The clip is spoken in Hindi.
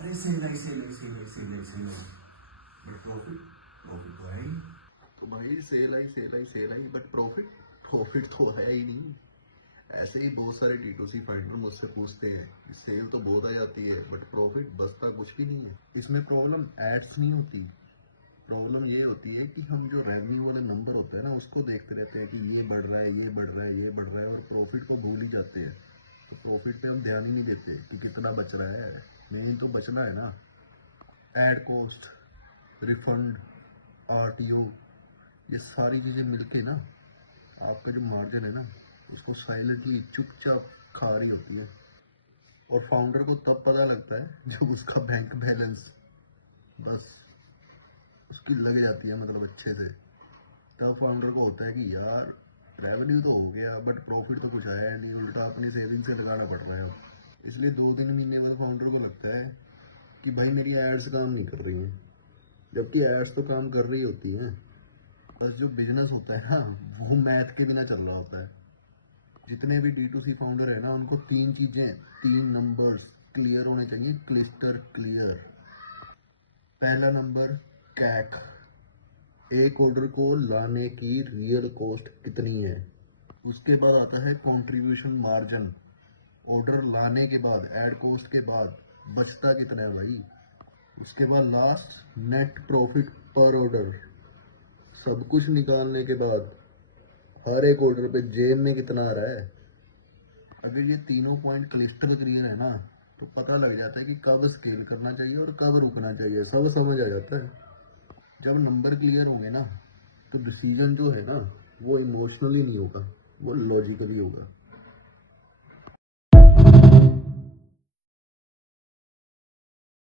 अरे sell I sell I sell I sell I sell I, but profit profit तो है ही। तो भाई sell I but profit profit तो है ही नहीं। ऐसे ही बहुत सारे D2C फाइंडर मुझसे पूछते हैं कि सेल तो बहुत आ जाती है बट प्रॉफिट बचता कुछ भी नहीं है। इसमें प्रॉब्लम एड्स नहीं होती, प्रॉब्लम ये होती है कि हम जो रेवेन्यू वाले नंबर होते हैं ना उसको देखते रहते हैं कि ये बढ़ रहा है, ये बढ़ रहा है, ये बढ़ रहा है, और प्रॉफिट को भूल ही जाते हैं। तो प्रॉफिट पे हम ध्यान ही नहीं देते कि कितना बच रहा है। मेन तो बचना है ना। एड कॉस्ट, रिफंड, RTO, ये सारी चीज़ें मिलके ना आपका जो मार्जिन है ना उसको साइलेंटली चुपचाप खा रही होती है। और फाउंडर को तब पता लगता है जब उसका बैंक बैलेंस बस उसकी लग जाती है, मतलब अच्छे से। तब फाउंडर को होता है कि यार रेवेन्यू तो हो गया बट प्रॉफिट तो कुछ आया नहीं, उल्टा अपनी सेविंग से लगाना पड़ रहा है अब। इसलिए 2-3 महीने बाद फाउंडर को लगता है कि भाई मेरी एड्स काम नहीं कर रही हैं, जबकि एड्स तो काम कर रही होती हैं। बस जो बिजनेस होता है ना वो मैथ के बिना चल रहा होता है। जितने भी D2C फाउंडर है ना उनको 3 चीज़ें, 3 नंबर्स क्लियर होने चाहिए, क्लिस्टर क्लियर। पहला नंबर कैक, एक ऑर्डर को लाने की रियल कॉस्ट कितनी है। उसके बाद आता है कंट्रीब्यूशन मार्जिन, ऑर्डर लाने के बाद, एड कॉस्ट के बाद बचता कितना है भाई। उसके बाद लास्ट नेट प्रॉफिट पर ऑर्डर, सब कुछ निकालने के बाद हर एक ऑर्डर पे जेब में कितना आ रहा है। अगर ये तीनों पॉइंट क्लिस्टर क्लियर है ना तो पता लग जाता है कि कब स्केल करना चाहिए और कब रुकना चाहिए, सब समझ आ जाता है। जब नंबर क्लियर होंगे ना तो डिसीजन जो है ना वो इमोशनली नहीं होगा, वो लॉजिकली होगा।